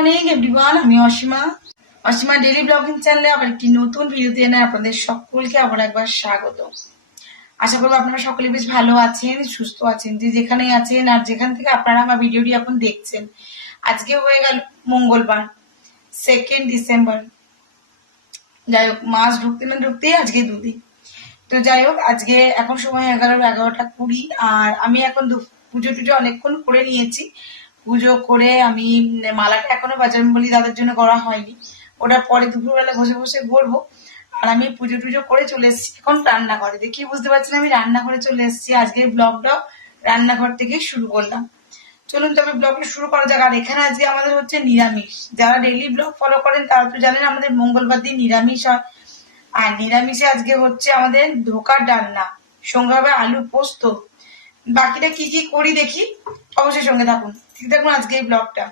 Morning everyone আমি Asima. Asima daily blogging চ্যানেলে আবার একটি নতুন ভিডিওতে এনে আপনাদের সকলকে আবার একবার স্বাগত। আশা করব আপনারা সকলে বেশ ভালো আছেন, সুস্থ আছেন, যে যেখানেই আছেন, আর যেখান থেকে আপনারা আমার ভিডিওটি এখন দেখছেন। আজকে হয়ে গেল মঙ্গলবার সেকেন্ড ডিসেম্বর যাই হোক, মাস ঢুকতে না ঢুকতেই আজকে দুদিন। তো যাই হোক, আজকে এখন সময় এগারো, এগারোটা কুড়ি, আর আমি এখন পুজো টুজো অনেকক্ষণ করে নিয়েছি। পুজো করে আমি, মালাটা এখনও বলি দাদার জন্য করা হয়নি। ওটা পরে দুপুরবেলা বসে বসে করব। আর আমি পুজো টুজো করে চলে এসেছি। এখন রান্নাঘরে। দেখি বুঝতে পারছেন আমি রান্না রান্নাঘরে চলে এসেছি। আজকের ব্লগটাও রান্নাঘর থেকেই শুরু করলাম। চলুন তবে ব্লগটা শুরু করা যাক। আর এখানে আজকে আমাদের হচ্ছে নিরামিষ। যারা ডেইলি ব্লগ ফলো করেন, তারা তো জানেন আমাদের মঙ্গলবার দিন নিরামিষ হয়। আর নিরামিষে আজকে হচ্ছে আমাদের ধোকার ডান্না সঙ্গে হবে আলু পোস্ত। বাকিটা কি কি করি দেখি? অবশ্যই সঙ্গে থাকুন। ঠিক থাকুন আজকে এই ব্লগটা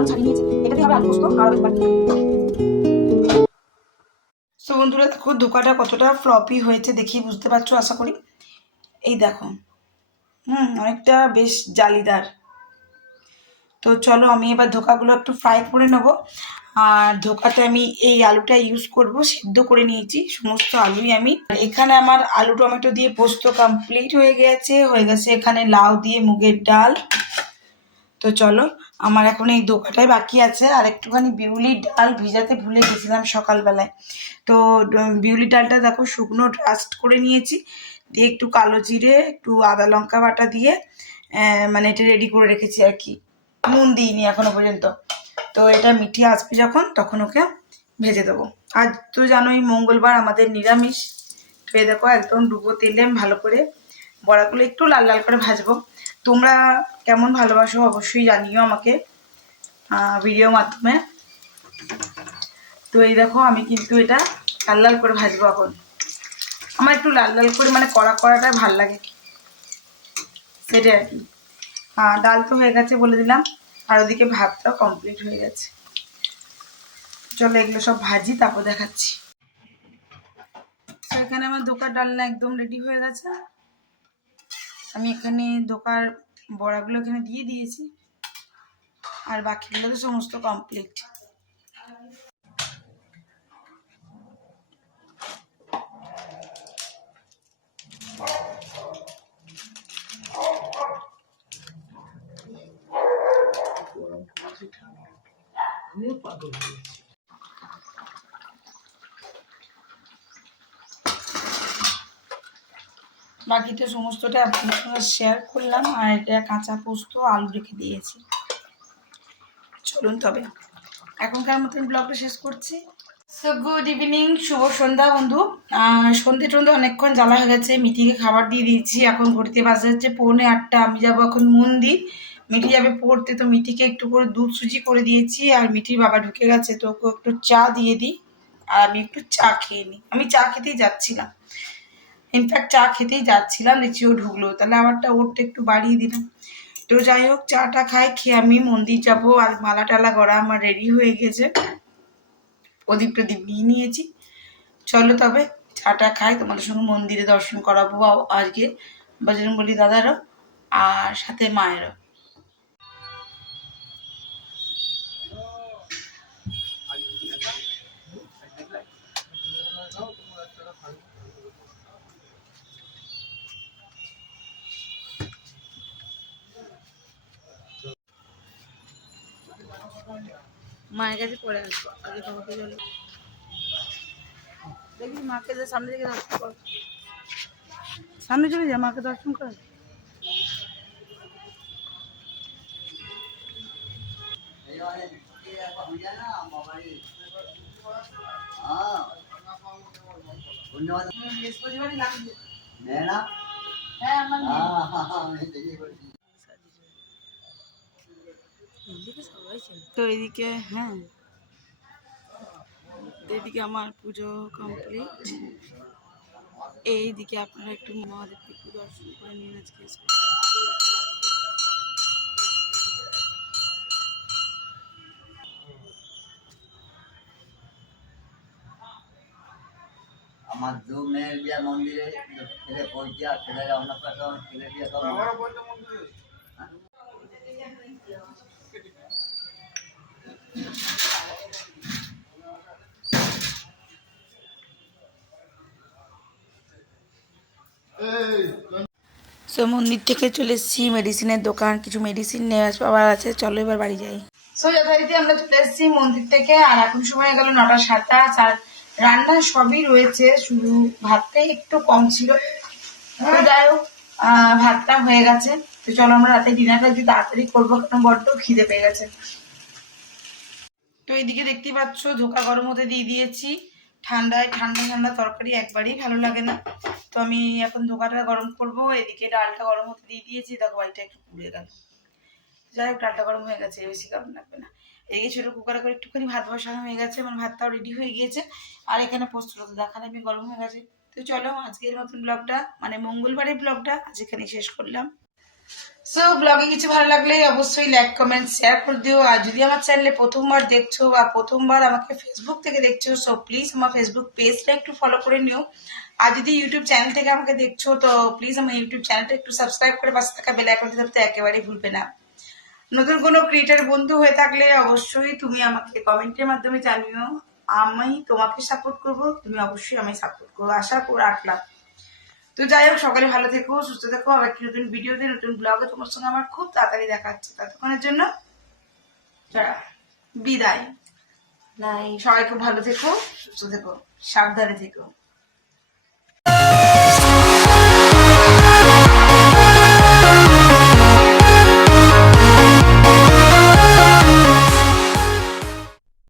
আলু বন্ধুরা, দেখো ধোকাটা কতটা ফ্লপি হয়েছে দেখি, বুঝতে পারছ, আশা করি? এই দেখো, হুম, অনেকটা বেশ জালিদার। তো চলো, আমি এবার ধোকাগুলো একটু ফ্রাই করে নেব। আর ধোকাতে আমি এই আলুটা ইউজ করব, সিদ্ধ করে নিয়েছি, সমস্ত আলুই আমি। এখানে আমার আলু টমেটো দিয়ে পোস্ত কমপ্লিট হয়ে গেছে হয়ে গেছে এখানে লাউ দিয়ে মুগের ডাল। তো চলো আমার এখন এই দোকাটাই বাকি আছে। আর একটুখানি বিউলির ডাল ভিজাতে ভুলে গেছিলাম সকালবেলায়। তো বিউলির ডালটা দেখো শুকনো রাস্ট করে নিয়েছি। দিয়ে একটু কালো জিরে, একটু আদা লঙ্কা বাটা দিয়ে মানে এটা রেডি করে রেখেছি আর কি। নুন দিইনি এখনও পর্যন্ত। তো এটা মিঠিয়ে আসবে যখন, তখন ওকে ভেজে দেবো। আজ তো জানোই মঙ্গলবার আমাদের নিরামিষ। তো দেখো একদম ডুবো তেলে ভালো করে বড়াগুলো একটু লাল লাল করে ভাজবো। তোমরা কেমন ভালোবাসো অবশ্যই জানিও আমাকে ভিডিওর মাধ্যমে। তো এই দেখো, আমি কিন্তু এটা লাল লাল করে ভাজবো এখন। আমার একটু লাল লাল করে মানে কড়া কড়াটা ভালো লাগে, সেটাই আর কি। ডাল তো হয়ে গেছে বলে দিলাম, আর ওদিকে ভাতটাও কমপ্লিট হয়ে গেছে। চলো এগুলো সব ভাজি, তারপর দেখাচ্ছি। এখানে আমার দোকার ডালনা একদম রেডি হয়ে গেছে। আমি এখানে দোকার বড়াগুলো এখানে দিয়ে দিয়েছি। আর বাকিগুলো তো সমস্ত কমপ্লিট পাগল হয়েছে গেছি বাকি তো সমস্তটা আপনার সঙ্গে শেয়ার করলাম আর এটা কাঁচা পোস্ত আলু রেখে দিয়েছি। চলুন তবে এখনকার মতন ব্লগটা শেষ করছি। সো গুড ইভিনিং শুভ সন্ধ্যা বন্ধু। আহ, সন্ধে টন্ধে অনেকক্ষণ জ্বালা হয়ে গেছে মিটিকে খাবার দিয়ে দিয়েছি। এখন ঘুরতে বাজে হচ্ছে পৌনে আটটা আমি যাব এখন মন্দির। মিঠি যাবে পড়তে তো মিটিকে একটু করে দুধ সুজি করে দিয়েছি আর মিঠির বাবা ঢুকে গেছে তো ওকে একটু চা দিয়ে দিই। আর আমি একটু চা খেয়ে নিই। আমি চা খেতেই যাচ্ছিলাম। ইনফ্যাক্ট চা খেতেই যাচ্ছিলাম দেখছি ও ঢুকলো। তাহলে আমারটা ওরটা একটু বাড়িয়ে দিলাম। তো যাই হোক, চাটা খাই, খেয়ে আমি মন্দির যাব, আর মালা টালা গড়া আমার রেডি হয়ে গেছে। প্রদীপ প্রদীপ নিয়ে নিয়েছি। চলো তবে, চাটা খাই, তোমাদের সঙ্গে মন্দিরে দর্শন করাবো আজকে। বজরংবলী দাদারও, আর সাথে মায়েরও। মায়ের কাছে পড়ে আসব আগে বাবাকে চলো দেখি মাকে যে সামনে থেকে দর্শন কর। সামনে চলে যা মাকে দর্শন কর। বৃহস্পতিবারই লাগবে হ্যাঁ আমার তো এদিকে হ্যাঁ। তো এদিকে আমার পুজো কমপ্লিট এইদিকে আপনারা একটু মহাদেবকে একটু দর্শন করে নিন আজকে আমার দু মেয়ের বিয়ে মন্দিরে ছেলে পৌঁছা ছেলের অন্নপ্রাশন ছেলে বিয়ে সব সো মন্দির থেকে চলে এসেছি মেডিসিনের দোকান, কিছু মেডিসিন নেওয়া পাওয়ার আছে, চলো এবার বাড়ি যাই। সো যথারীতি আমরা চলে এসেছি মন্দির থেকে, আর এখন সময় গেল নটা সাতাশ আর রান্না সবই রয়েছে, শুধু ভাতটাই একটু কম ছিল। যাই হোক ভাতটা হয়ে গেছে। তো চলো আমরা রাতে ডিনারটা একটু তাড়াতাড়ি করব, কারণ বড্ড খিদে পেয়ে গেছে। তো এইদিকে দেখতেই পাচ্ছ, ধোকা গরম হতে দিয়ে দিয়েছি। ঠান্ডায় ঠান্ডা ঠান্ডা তরকারি একবারই ভালো লাগে না। তো আমি এখন ধোকাটা গরম করব, এদিকে ডালটা গরম হতে দিয়ে দিয়েছি। দেখো বাড়িটা একটু পুড়ে গেল। যাই হোক, ডালটা গরম হয়ে গেছে, বেশি গরম লাগবে না। এদিকে ছোটো কুকারে করে একটুখানি ভাত বসানো হয়ে গেছে আমার ভাতটাও রেডি হয়ে গিয়েছে। আর এখানে পোস্ত তো দেখালে আমি গরম হয়ে গেছে। তো চলো, আজকের মতন ব্লগটা মানে মঙ্গলবারের ব্লগটা আজ এখানে শেষ করলাম। সো ব্লগে কিছু ভালো লাগলে অবশ্যই লাইক কমেন্ট শেয়ার করে দিও। আর যদি আমার চ্যানেলে প্রথমবার দেখছ বা প্রথমবার আমাকে ফেসবুক থেকে দেখছ সো প্লিজ আমার ফেসবুক পেজটা একটু ফলো করে নিও। আর যদি ইউটিউব চ্যানেল থেকে আমাকে দেখছ, তো প্লিজ আমার ইউটিউব চ্যানেলটা একটু সাবস্ক্রাইব করে পাশে থাকা বেল আইকনটি ধরতে একেবারেই ভুলবে না। নতুন কোনো ক্রিয়েটার বন্ধু হয়ে থাকলে অবশ্যই তুমি আমাকে কমেন্টের মাধ্যমে জানিও। আমি তোমাকে সাপোর্ট করব, তুমি অবশ্যই আমি সাপোর্ট করব আশা করে, রাখলাম। তো যাই হোক সকালে ভালো থেকো সুস্থ থেকো। আবার একটি নতুন ভিডিও দিয়ে নতুন ব্লগে তোমার সঙ্গে আমার খুব তাড়াতাড়ি দেখা হচ্ছে। ততক্ষণের জন্য। বিদায়। নাই সবাই খুব ভালো থেকো সুস্থ থেকো সাবধানে থেকো।